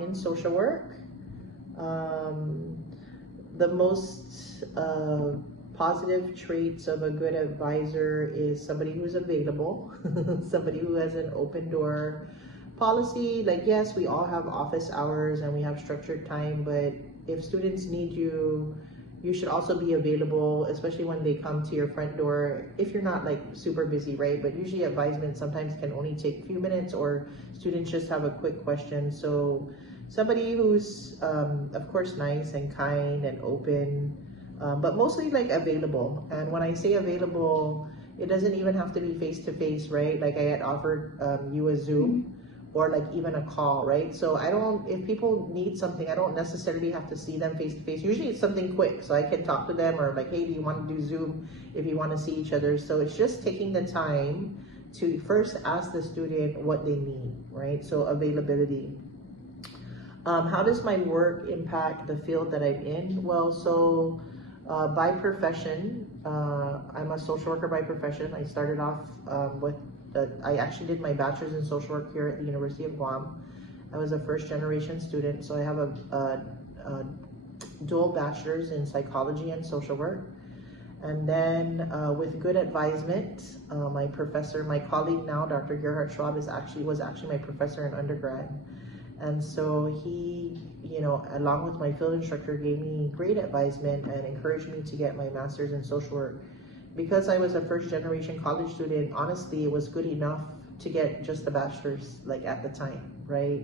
in social work. The most positive traits of a good advisor is somebody who's available, somebody who has an open door policy. Like, yes, we all have office hours and we have structured time, but if students need you, you should also be available, especially when they come to your front door, if you're not like super busy, right? But usually advisement sometimes can only take a few minutes, or students just have a quick question. So somebody who's of course nice and kind and open, but mostly like available. And when I say available, it doesn't even have to be face-to-face, right? Like I had offered you a Zoom or like even a call, right? So I don't, if people need something, I don't necessarily have to see them face-to-face. Usually it's something quick, so I can talk to them, or like, hey, do you want to do Zoom if you want to see each other? So it's just taking the time to first ask the student what they need, right? So availability. How does my work impact the field that I'm in? Well, so by profession, I'm a social worker by profession. I started off I actually did my bachelor's in social work here at the University of Guam. I was a first generation student, so I have a dual bachelor's in psychology and social work. And then with good advisement, my professor, my colleague now, Dr. Gerhard Schwab, was actually my professor in undergrad. And so he, you know, along with my field instructor, gave me great advisement and encouraged me to get my master's in social work. Because I was a first generation college student, honestly, it was good enough to get just a bachelor's, like at the time, right?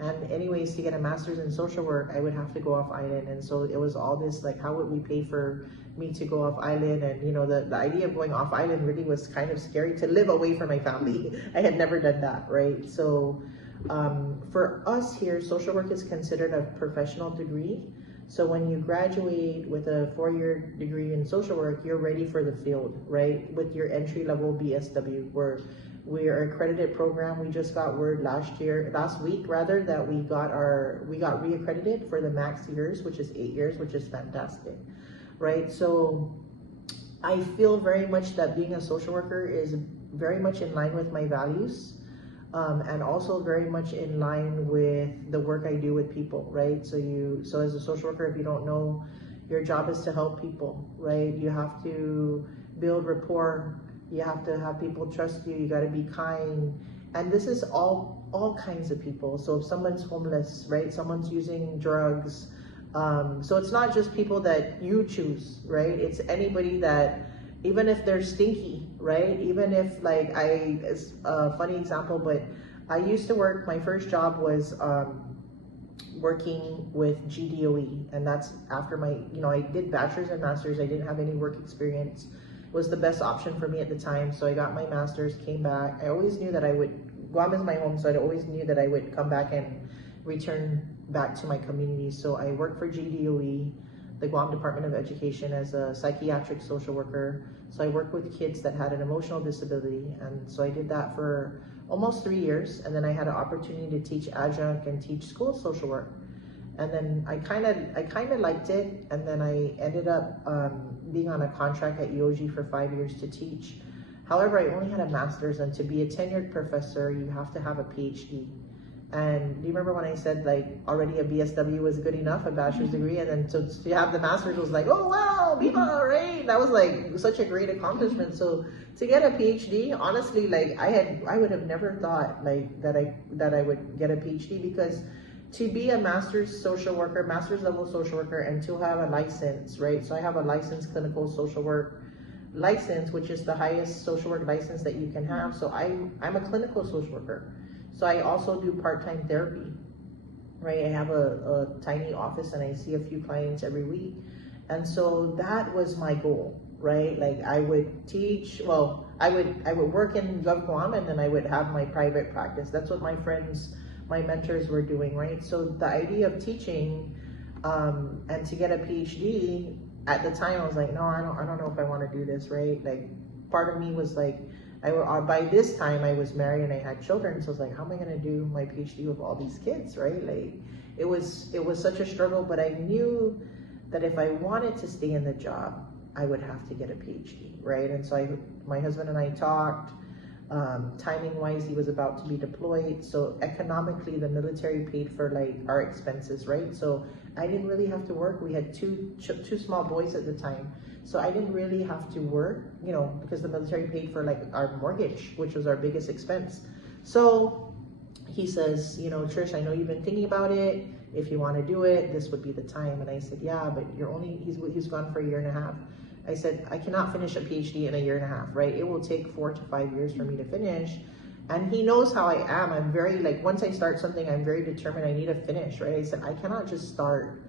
And anyways, to get a master's in social work, I would have to go off island. And so it was all this, like, how would we pay for me to go off island? And, you know, the idea of going off island really was kind of scary, to live away from my family. I had never done that, right? So for us here, social work is considered a professional degree. So when you graduate with a 4-year degree in social work, you're ready for the field, right? With your entry-level BSW, we're an accredited program. We just got word last week that we got reaccredited for the max years, which is 8 years, which is fantastic, right? So I feel very much that being a social worker is very much in line with my values. And also very much in line with the work I do with people, right? So as a social worker, if you don't know, your job is to help people, right? You have to build rapport. You have to have people trust you. You got to be kind. And this is all kinds of people. So if someone's homeless, right? Someone's using drugs. So it's not just people that you choose, right? It's anybody that, even if they're stinky, right? Even if, like, it's a funny example, but I used to work, my first job was working with GDOE, and that's after my, you know, I did bachelor's and master's. I didn't have any work experience. It was the best option for me at the time. So I got my master's, came back. I always knew that Guam is my home, so I always knew that I would come back and return back to my community. So I worked for GDOE, the Guam Department of Education, as a psychiatric social worker. So I worked with kids that had an emotional disability, and so I did that for almost 3 years. And then I had an opportunity to teach adjunct and teach school social work. And then I kind of liked it, and then I ended up being on a contract at EOG for 5 years to teach. However, I only had a master's, and to be a tenured professor, you have to have a PhD. And do you remember when I said, like, already a BSW was good enough, a bachelor's degree, and then to have the master's was like, oh wow, Viva, right? That was like such a great accomplishment. So to get a PhD, honestly, like I would have never thought like that I would get a PhD, because to be a master's social worker, master's level social worker, and to have a license, right? So I have a licensed clinical social work license, which is the highest social work license that you can have. So I'm a clinical social worker. So I also do part-time therapy, right? I have a tiny office and I see a few clients every week. And so that was my goal, right? Like I would teach, well, I would work in Gov Guam, and then I would have my private practice. That's what my friends, my mentors were doing, right? So the idea of teaching and to get a PhD, at the time I was like, no, I don't know if I want to do this, right? Like part of me was like, by this time I was married and I had children, so I was like, how am I going to do my PhD with all these kids, right? Like it was such a struggle, but I knew that if I wanted to stay in the job, I would have to get a PhD, right? And so my husband and I talked, Timing wise, he was about to be deployed. So economically, the military paid for like our expenses, right? So I didn't really have to work. We had two small boys at the time. So I didn't really have to work, you know, because the military paid for like our mortgage, which was our biggest expense. So he says, you know, Trish, I know you've been thinking about it. If you want to do it, this would be the time. And I said, yeah, but he's gone for a year and a half. I said, I cannot finish a PhD in a year and a half, right? It will take 4 to 5 years for me to finish. And he knows how I am. I'm very, like, once I start something, I'm very determined. I need to finish, right? I said, I cannot just start.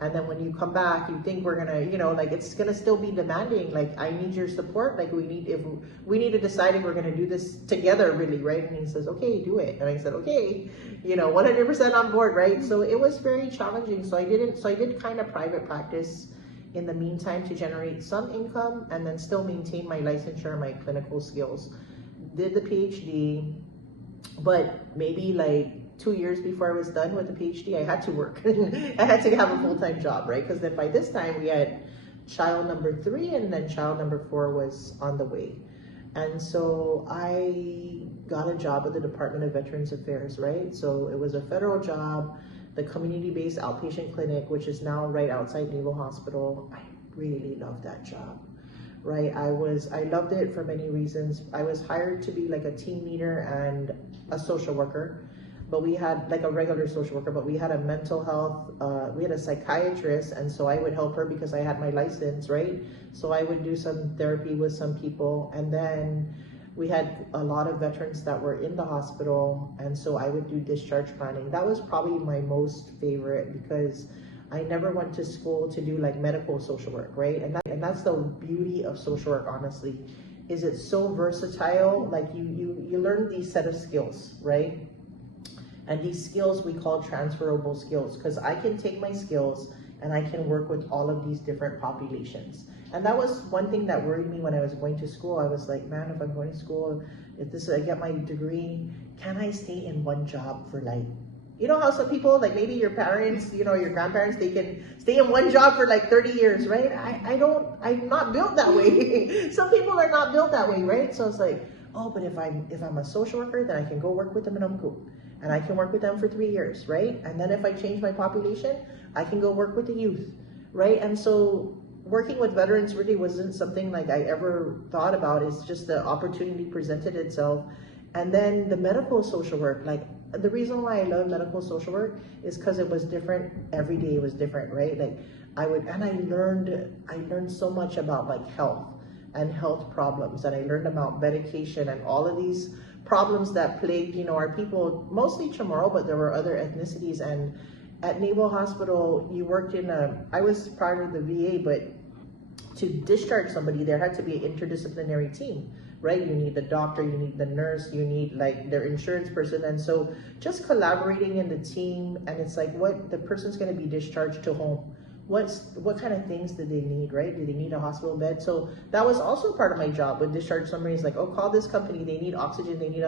And then when you come back, you think we're gonna, you know, like, it's gonna still be demanding. Like, I need your support. Like, we need to decide if we're gonna do this together, really, right? And he says, okay, do it. And I said, okay, you know, 100% on board, right? So it was very challenging. So I did kind of private practice in the meantime to generate some income and then still maintain my licensure and my clinical skills. Did the PhD, but maybe like 2 years before I was done with the PhD, I had to work. I had to have a full-time job, right? Because then by this time we had child number 3 and then child number 4 was on the way. And so I got a job at the Department of Veterans Affairs, right? So it was a federal job, the community-based outpatient clinic, which is now right outside Naval Hospital. I really loved that job, right? I loved it for many reasons. I was hired to be like a team leader and a social worker, but we had like a regular social worker, but we had a mental health, we had a psychiatrist, and so I would help her because I had my license, right? So I would do some therapy with some people, and then we had a lot of veterans that were in the hospital, and so I would do discharge planning. That was probably my most favorite because I never went to school to do like medical social work, right? And that's the beauty of social work, honestly, is it's so versatile. Like you learn these set of skills, right? And these skills we call transferable skills, because I can take my skills and I can work with all of these different populations. And that was one thing that worried me when I was going to school. I was like, man, if I'm going to school, I get my degree, can I stay in one job for like, you know how some people, like maybe your parents, you know, your grandparents, they can stay in one job for like 30 years, right? I'm not built that way. Some people are not built that way, right? So it's like, oh, but if I'm a social worker, then I can go work with them in Umku. And I can work with them for 3 years, right? And then if I change my population, I can go work with the youth, right? And so working with veterans really wasn't something like I ever thought about. It's just the opportunity presented itself. And then the medical social work, like the reason why I love medical social work is because it was different. Every day was different, right? Like I learned so much about like health and health problems, and I learned about medication and all of these problems that plagued, you know, our people, mostly Chamorro, but there were other ethnicities. And at Naval Hospital, you worked I was part of the VA, but to discharge somebody, there had to be an interdisciplinary team, right? You need the doctor, you need the nurse, you need like their insurance person. And so just collaborating in the team, and it's like, what the person's going to be discharged to home. What kind of things do they need, right? Do they need a hospital bed? So that was also part of my job with discharge summaries, like, oh, call this company, they need oxygen, they need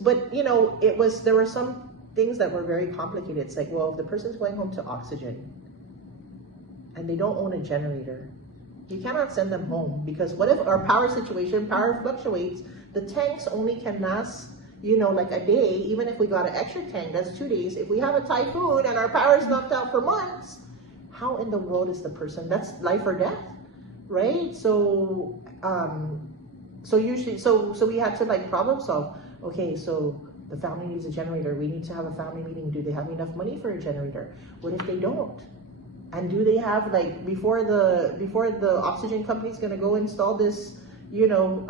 but you know, there were some things that were very complicated. It's like, well, if the person's going home to oxygen and they don't own a generator, you cannot send them home, because what if our power fluctuates, the tanks only can last, you know, like a day. Even if we got an extra tank, that's 2 days. If we have a typhoon and our power is knocked out for months, how in the world is the person, that's life or death, right? So so we had to like problem solve. Okay, so the family needs a generator. We need to have a family meeting. Do they have enough money for a generator? What if they don't? And do they have, like, before the oxygen company is going to go install this, you know,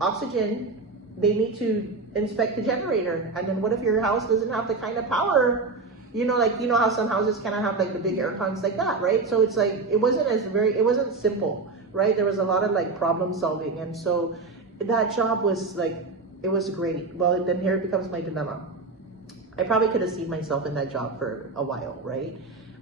oxygen, they need to inspect the generator. And then what if your house doesn't have the kind of power, you know, like, you know how some houses cannot have like the big air cons like that, right? So it's like, it wasn't simple, right? There was a lot of like problem solving. And so that job was like, it was great. Well, then here becomes my dilemma. I probably could have seen myself in that job for a while, right?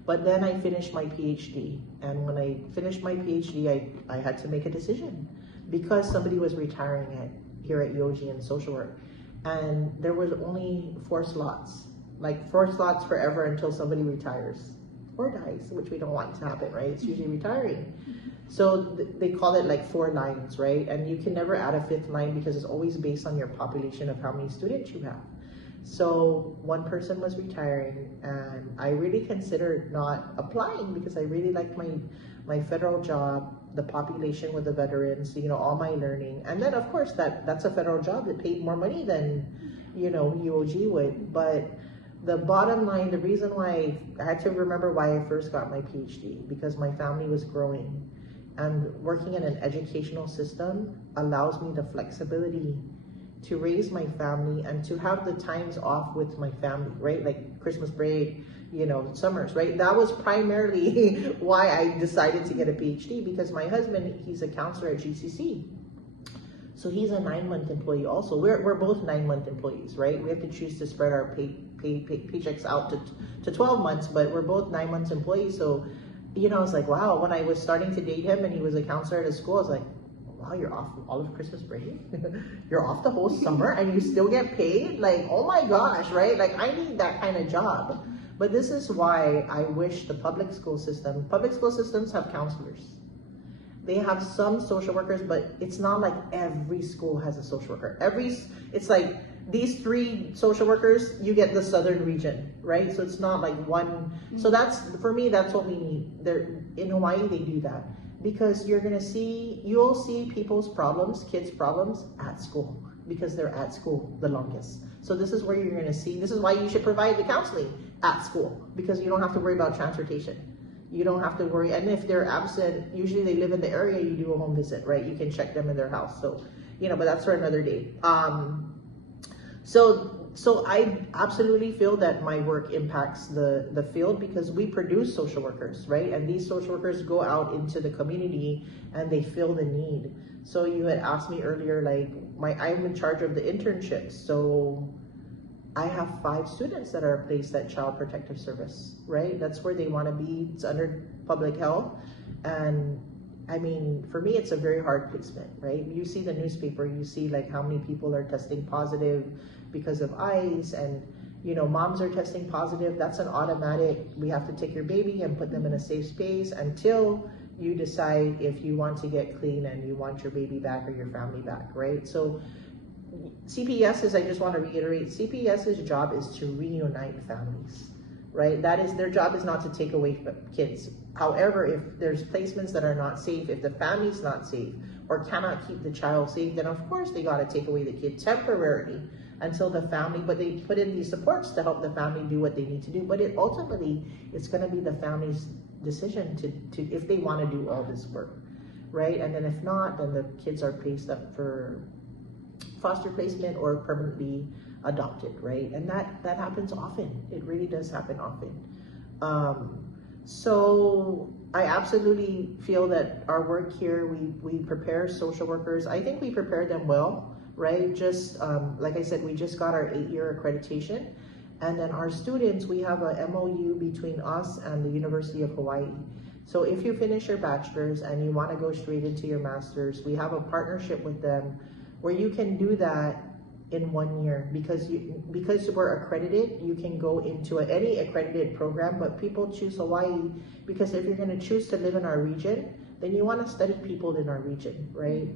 But then I finished my PhD. And when I finished my PhD, I had to make a decision, because somebody was retiring here at EOG in social work. And there was only 4 slots, like 4 slots forever until somebody retires. or dies, which we don't want to happen, right? It's usually retiring. So they call it like 4 lines, right? And you can never add a 5th line because it's always based on your population of how many students you have. So one person was retiring, and I really considered not applying because I really liked my federal job, the population with the veterans, you know, all my learning. And then of course that's a federal job that paid more money than, you know, UOG would. But the bottom line, the reason why I had to remember why I first got my PhD, because my family was growing, and working in an educational system allows me the flexibility to raise my family and to have the times off with my family, right? Like Christmas break, you know, summers, right? That was primarily why I decided to get a PhD, because my husband, he's a counselor at GCC. So he's a 9-month employee also. We're both 9-month employees, right? We have to choose to spread our paychecks out to 12 months, but we're both 9 months employees. So, you know, I was like, wow, when I was starting to date him and he was a counselor at a school, I was like, wow, you're off all of Christmas break? You're off the whole summer and you still get paid? Like, oh my gosh, right? Like, I need that kind of job. But this is why I wish the public school systems have counselors. They have some social workers, but it's not like every school has a social worker. It's like these 3 social workers, you get the southern region, right? So it's not like one. So that's, for me, that's what we need. In Hawaii, they do that. Because you'll see people's problems, kids' problems at school, because they're at school the longest. So this is where you're gonna see, this is why you should provide the counseling at school, because you don't have to worry about transportation. You don't have to worry, and if they're absent, usually they live in the area, you do a home visit, right? You can check them in their house. So, you know, but that's for another day. So I absolutely feel that my work impacts the field, because we produce social workers, right? And these social workers go out into the community and they fill the need. So you had asked me earlier, like, I'm in charge of the internships. So I have 5 students that are placed at Child Protective Service, right? That's where they want to be. It's under public health. And I mean, for me, it's a very hard placement, right? You see the newspaper, you see like how many people are testing positive because of ICE, and, you know, moms are testing positive. That's an automatic, we have to take your baby and put them in a safe space until you decide if you want to get clean and you want your baby back or your family back, right? So CPS's, I just want to reiterate, CPS's job is to reunite families, right? That is, their job is not to take away kids. However, if there's placements that are not safe, if the family's not safe or cannot keep the child safe, then of course they got to take away the kid temporarily until the family, but they put in these supports to help the family do what they need to do. But ultimately, it's going to be the family's decision to if they want to do all this work, right? And then if not, then the kids are placed up for foster placement or permanently adopted, right? And that happens often. It really does happen often. So I absolutely feel that our work here, we prepare social workers. I think we prepare them well, right? Just like I said, we just got our 8-year accreditation. And then our students, we have a MOU between us and the University of Hawaii. So if you finish your bachelor's and you want to go straight into your master's, we have a partnership with them where you can do that in 1 year, because we're accredited. You can go into any accredited program, but people choose Hawaii because if you're going to choose to live in our region, then you want to study people in our region, right?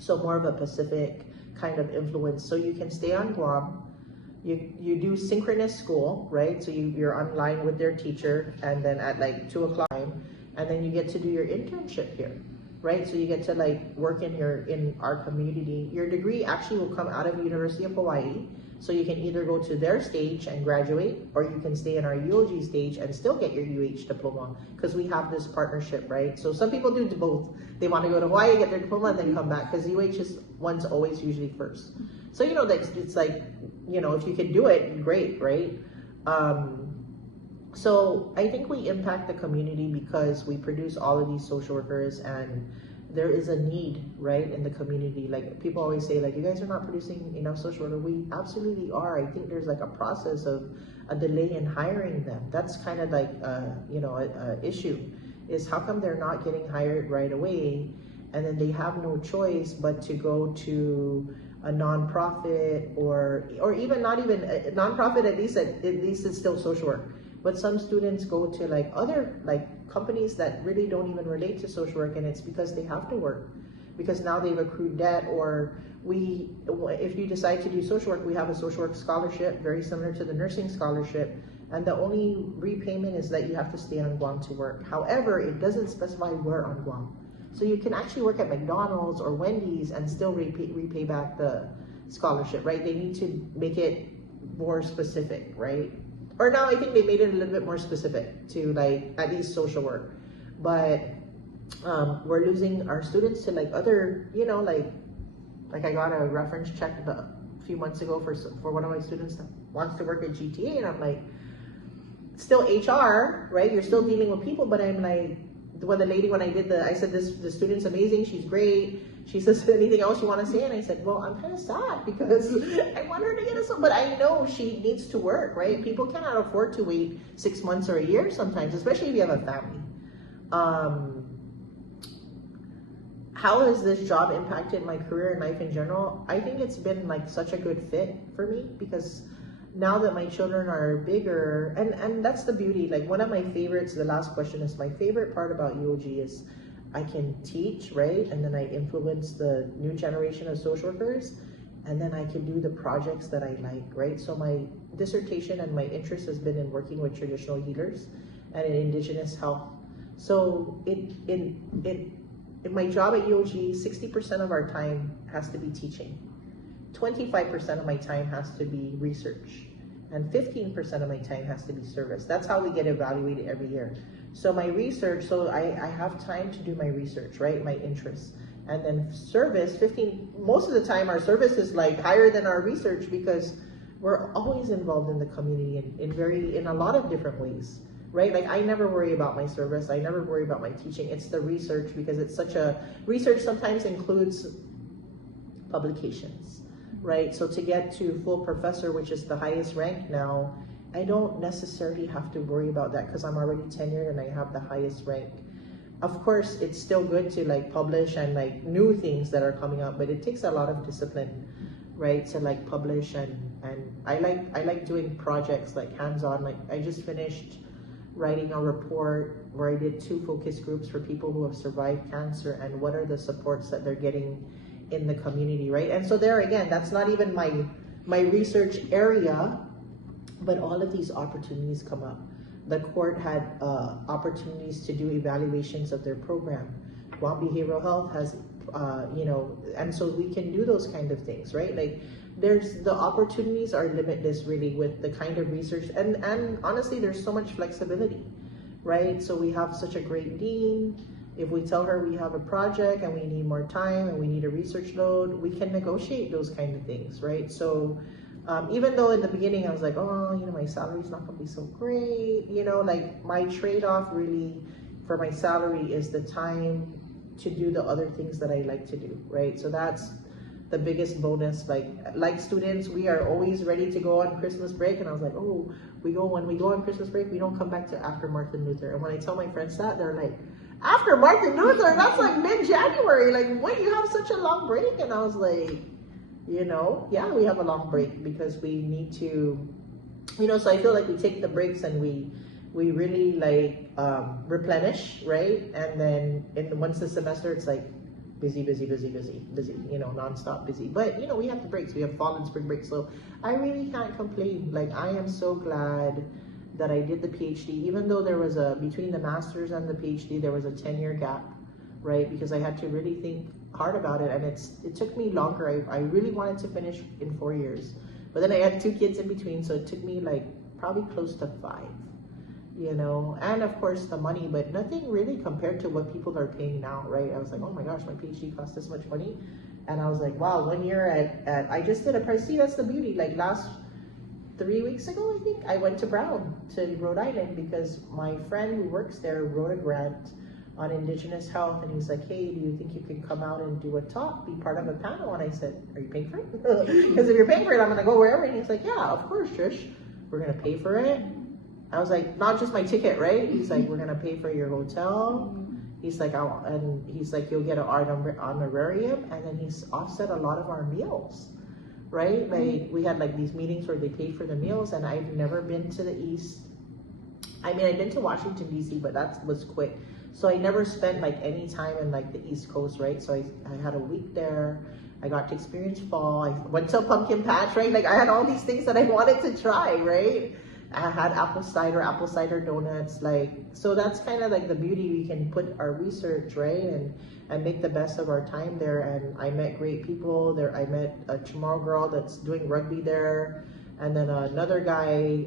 So more of a Pacific kind of influence. So you can stay on Guam. You do synchronous school, right? So you're online with their teacher, and then at like 2 o'clock, and then you get to do your internship here, right? So you get to like work in our community. Your degree actually will come out of the University of Hawaii. So you can either go to their stage and graduate, or you can stay in our UOG stage and still get your UH diploma, because we have this partnership, right? So some people do both. They want to go to Hawaii, get their diploma, and then come back, because one's always usually first. So, you know, it's like, you know, if you can do it, great, right? So I think we impact the community because we produce all of these social workers, and there is a need, right, in the community. Like people always say, like, you guys are not producing enough social workers. We absolutely are. I think there's like a process of a delay in hiring them. That's kind of like, you know, a issue, is how come they're not getting hired right away, and then they have no choice but to go to a nonprofit, or even not even a nonprofit. At least it's still social work. But some students go to like other like companies that really don't even relate to social work, and it's because they have to work, because now they've accrued debt. Or if you decide to do social work, we have a social work scholarship very similar to the nursing scholarship, and the only repayment is that you have to stay on Guam to work. However, it doesn't specify where on Guam. So you can actually work at McDonald's or Wendy's and still repay back the scholarship, right? They need to make it more specific, right? Or now I think they made it a little bit more specific to like at least social work. But we're losing our students to like other, you know, like I got a reference check a few months ago for one of my students that wants to work at GTA, and I'm like, still HR, right? You're still dealing with people, but I'm like, when I said the student's amazing, she's great. She says, anything else you want to say? And I said, well, I'm kind of sad because I want her to get us, but I know she needs to work, right? People cannot afford to wait 6 months or a year sometimes, especially if you have a family. How has this job impacted my career and life in general? I think it's been like such a good fit for me, because now that my children are bigger, and that's the beauty, like one of my favorites, the last question is, my favorite part about UOG is I can teach, right? And then I influence the new generation of social workers, and then I can do the projects that I like, right? So my dissertation and my interest has been in working with traditional healers and in indigenous health. So in my job at UOG, 60% of our time has to be teaching. 25% of my time has to be research, and 15% of my time has to be service. That's how we get evaluated every year. So my research, so I have time to do my research, right? My interests. And then service, most of the time our service is like higher than our research, because we're always involved in the community in a lot of different ways, right? Like I never worry about my service. I never worry about my teaching. It's the research, because it's research sometimes includes publications, right? So to get to full professor, which is the highest rank now, I don't necessarily have to worry about that because I'm already tenured and I have the highest rank. Of course, it's still good to like publish and like new things that are coming up, but it takes a lot of discipline, right? To like publish and I like doing projects like hands-on. Like I just finished writing a report where I did 2 focus groups for people who have survived cancer and what are the supports that they're getting in the community, right? And so there again, that's not even my research area, but all of these opportunities come up. The court had opportunities to do evaluations of their program. Guam Behavioral Health has, and so we can do those kind of things, right? Like the opportunities are limitless really with the kind of research, and honestly, there's so much flexibility, right? So we have such a great dean. If we tell her we have a project and we need more time and we need a research load, we can negotiate those kind of things, right? So even though in the beginning I was like, oh, my salary's not gonna be so great, like my trade-off really for my salary is the time to do the other things that I like to do, right? So that's the biggest bonus. Like students, we are always ready to go on Christmas break, and I was like, oh, when we go on Christmas break, we don't come back to after Martin Luther. And when I tell my friends that, they're like, after Martin Luther, that's like mid-January, like what, you have such a long break? And I was like, yeah, we have a long break because we need to, so I feel like we take the breaks and we really like replenish, right? And then once the semester, it's like busy, nonstop busy. But we have the breaks. We have fall and spring break, so I really can't complain. Like I am so glad that I did the PhD, even though there was between the master's and the PhD, there was a 10-year gap, right? Because I had to really think hard about it, and it took me longer. I really wanted to finish in 4 years, but then I had 2 kids in between, so it took me like probably close to 5, and of course the money, but nothing really compared to what people are paying now, right? I was like, oh my gosh, my PhD cost this much money, and I was like, wow, 1 year at I just did a price. See, that's the beauty. Like last 3 weeks ago, I think I went to Brown, to Rhode Island, because my friend who works there wrote a grant on indigenous health, and he's like, hey, do you think you could come out and do a talk, be part of a panel? And I said, are you paying for it? Because if you're paying for it, I'm gonna go wherever. And he's like, yeah, of course, Trish, we're gonna pay for it. I was like, not just my ticket, right? He's like, we're gonna pay for your hotel. He's like, you'll get an honorarium, and then he's offset a lot of our meals, right? Like we had like these meetings where they paid for the meals, and I've never been to the East I mean, I've been to Washington, D.C., but that was quick. So I never spent like any time in like the East Coast, right? So I had a week there. I got to experience fall. I went to a pumpkin patch, right? Like I had all these things that I wanted to try, right? I had apple cider donuts, like, so that's kind of like the beauty. We can put our research, right? And make the best of our time there. And I met great people there. I met a tomorrow girl that's doing rugby there. And then another guy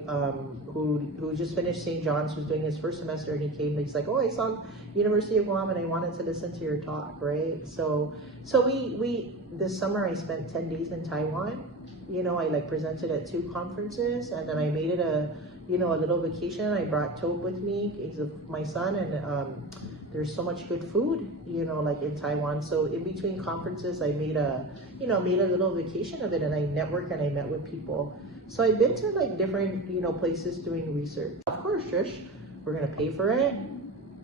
who just finished St. John's, who's doing his first semester, and he came and he's like, oh, I saw University of Guam and I wanted to listen to your talk, right? So we this summer I spent 10 days in Taiwan. You know, I like presented at 2 conferences, and then I made it a little vacation. I brought Tobe with me, he's my son, and there's so much good food, like in Taiwan. So in between conferences, I made a little vacation of it, and I networked and I met with people. So I've been to like different, places doing research. Of course, Trish, we're gonna pay for it.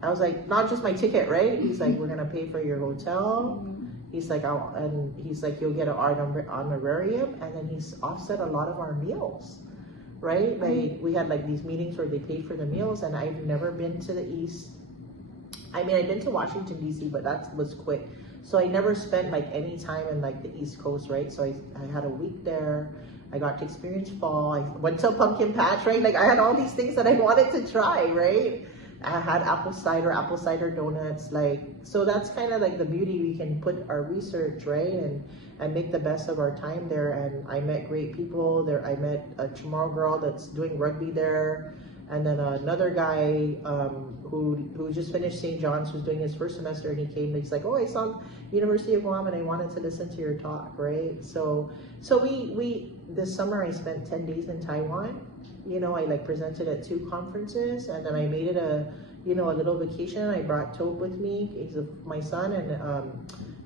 I was like, not just my ticket, right? He's like, we're gonna pay for your hotel. He's like, you'll get an honorarium, and then he's offset a lot of our meals, right? Like we had like these meetings where they paid for the meals, and I've never been to the East. I mean, I've been to Washington, D.C., but that was quick. So I never spent like any time in like the East Coast, right? So I had a week there. I got to experience fall. I went to a pumpkin patch, right? Like I had all these things that I wanted to try, right? I had apple cider donuts, like, so that's kind of like the beauty. We can put our research, right? And make the best of our time there. And I met great people there. I met a tomorrow girl that's doing rugby there. And then another guy who just finished St. John's, who's doing his first semester, and he came and he's like, oh, I saw University of Guam and I wanted to listen to your talk, right? So we this summer I spent 10 days in Taiwan. I like presented at 2 conferences, and then I made it a little vacation. I brought Tobe with me, he's my son, and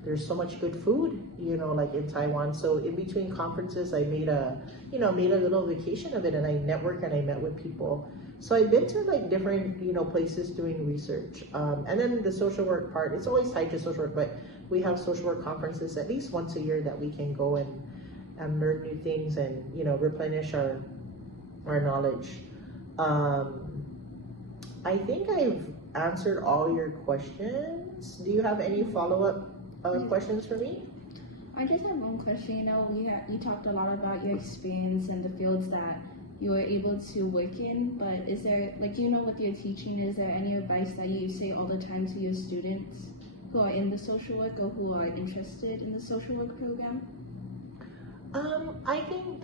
there's so much good food, like in Taiwan. So in between conferences, I made a little vacation of it, and I networked and I met with people. So I've been to like different, places doing research. And then the social work part, it's always tied to social work, but we have social work conferences at least once a year that we can go and learn new things and, replenish our knowledge. I think I've answered all your questions. Do you have any follow-up questions for me? I just have one question. You talked a lot about your experience and the fields that you were able to work in, but is there, like, do you know what you're teaching? Is there any advice that you say all the time to your students who are in the social work or who are interested in the social work program? I think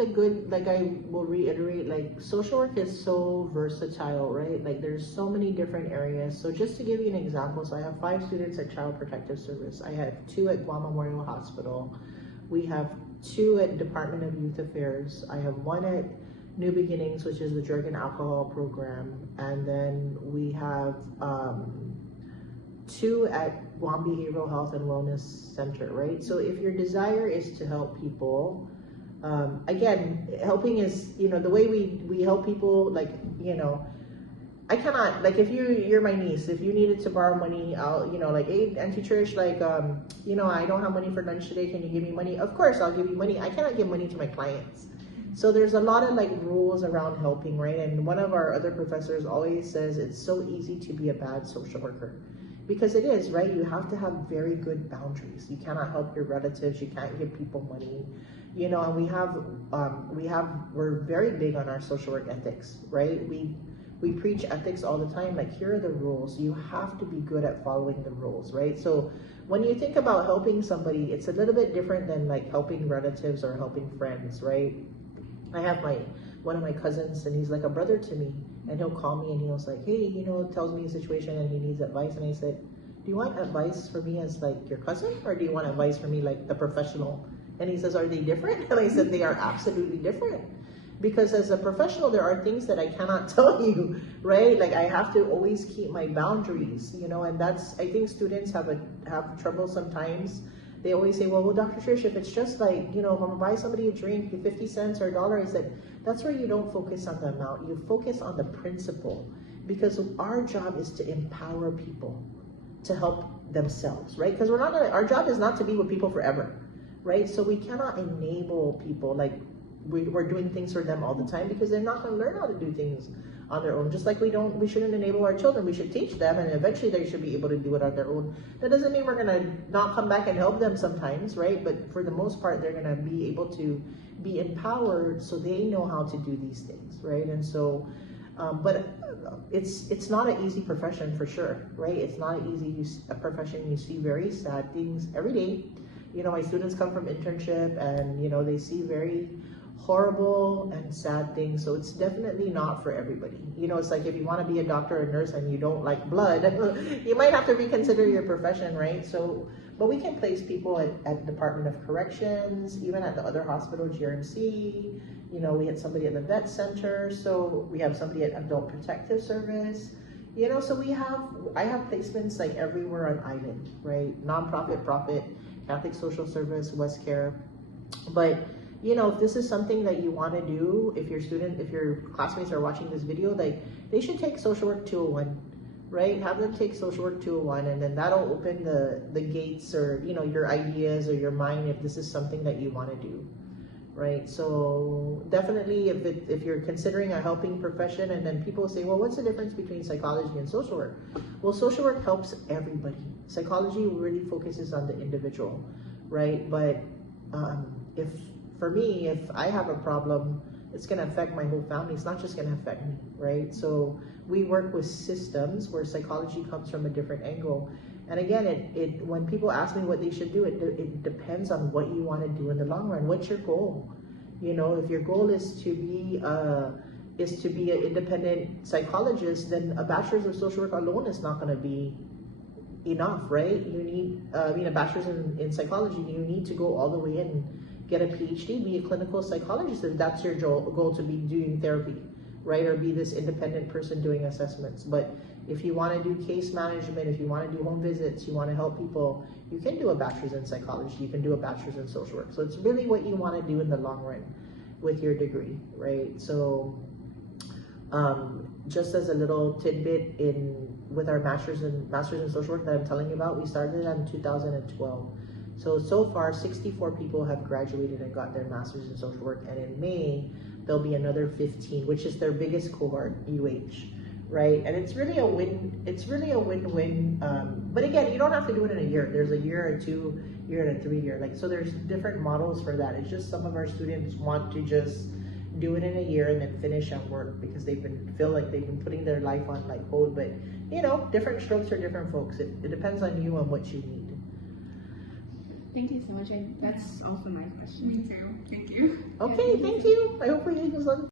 I will reiterate, like, social work is so versatile, right? Like, there's so many different areas. So just to give you an example, so I have 5 students at Child Protective Service. I have 2 at Guam Memorial Hospital. We have 2 at Department of Youth Affairs. I have 1 at New Beginnings, which is the drug and alcohol program. And then we have 2 at Guam Behavioral Health and Wellness Center, right? So if your desire is to help people, again, helping is, the way we help people, like, I cannot, like, if you're my niece, if you needed to borrow money, I'll, like, hey, Auntie Trish, like, I don't have money for lunch today, can you give me money? Of course, I'll give you money. I cannot give money to my clients. So there's a lot of like rules around helping, right? And one of our other professors always says it's so easy to be a bad social worker, because it is, right? You have to have very good boundaries. You cannot help your relatives. You can't give people money, and we're very big on our social work ethics, right? We preach ethics all the time. Like, here are the rules. You have to be good at following the rules, right? So when you think about helping somebody, it's a little bit different than like helping relatives or helping friends, right? I have one of my cousins, and he's like a brother to me, and he'll call me and he was like, hey, tells me a situation and he needs advice. And I said, do you want advice for me as like your cousin, or do you want advice for me like the professional? And he says, are they different? And I said, they are absolutely different. Because as a professional, there are things that I cannot tell you, right? Like, I have to always keep my boundaries, and that's, I think students have trouble sometimes. They always say, well, Dr. Trish, if it's just like, if I'm gonna buy somebody a drink, 50 cents or $1, I said, that's where you don't focus on the amount. You focus on the principle, because our job is to empower people to help themselves, right? Because our job is not to be with people forever, right? So we cannot enable people. Like, we're doing things for them all the time, because they're not going to learn how to do things on their own. Just like we shouldn't enable our children. We should teach them, and eventually they should be able to do it on their own. That doesn't mean we're going to not come back and help them sometimes, right? But for the most part, they're going to be able to be empowered so they know how to do these things, right? And so, but it's not an easy profession for sure, right? It's not an easy a profession. You see very sad things every day. You know, my students come from internship, and you know, they see very horrible and sad things. So it's definitely not for everybody. You know, it's like if you want to be a doctor or nurse and you don't like blood, you might have to reconsider your profession, right? So, but we can place people at Department of Corrections, even at the other hospital, GRMC. You know, we had somebody at the vet center. So we have somebody at Adult Protective Service. You know, so I have placements like everywhere on island, right? Nonprofit, profit, Catholic Social Service, West Care. But you know, if this is something that you want to do, if your classmates are watching this video, like, they should take Social Work 201, right? Have them take Social Work 201, and then that'll open the gates, or, you know, your ideas or your mind, if this is something that you want to do, right? So definitely, if you're considering a helping profession, and then people say, well, what's the difference between psychology and social work? Well, social work helps everybody. Psychology really focuses on the individual, right? But for me, if I have a problem, it's going to affect my whole family. It's not just going to affect me, right? So we work with systems where psychology comes from a different angle. And again, when people ask me what they should do, it depends on what you want to do in the long run. What's your goal? You know, if your goal is to be an independent psychologist, then a bachelor's of social work alone is not going to be enough, right? You need, a bachelor's in psychology. You need to go all the way and get a PhD, be a clinical psychologist if that's your goal, to be doing therapy, right? Or be this independent person doing assessments. But if you want to do case management, if you want to do home visits, you want to help people, you can do a bachelor's in psychology, you can do a bachelor's in social work. So it's really what you want to do in the long run with your degree, right? So just as a little tidbit, with our master's in social work that I'm telling you about, we started in 2012. So far, 64 people have graduated and got their master's in social work, and in May, there'll be another 15, which is their biggest cohort, UH, right? And it's really a win-win. But again, you don't have to do it in a year. There's a year, a 2 year, and a 3 year. So there's different models for that. It's just some of our students want to just do it in a year and then finish and work, because feel like they've been putting their life on like hold. But you know, different strokes for different folks. It depends on you and what you need. Thank you so much, and that's all for my questions. Me too. Thank you. Okay, thank you. I hope we use this one.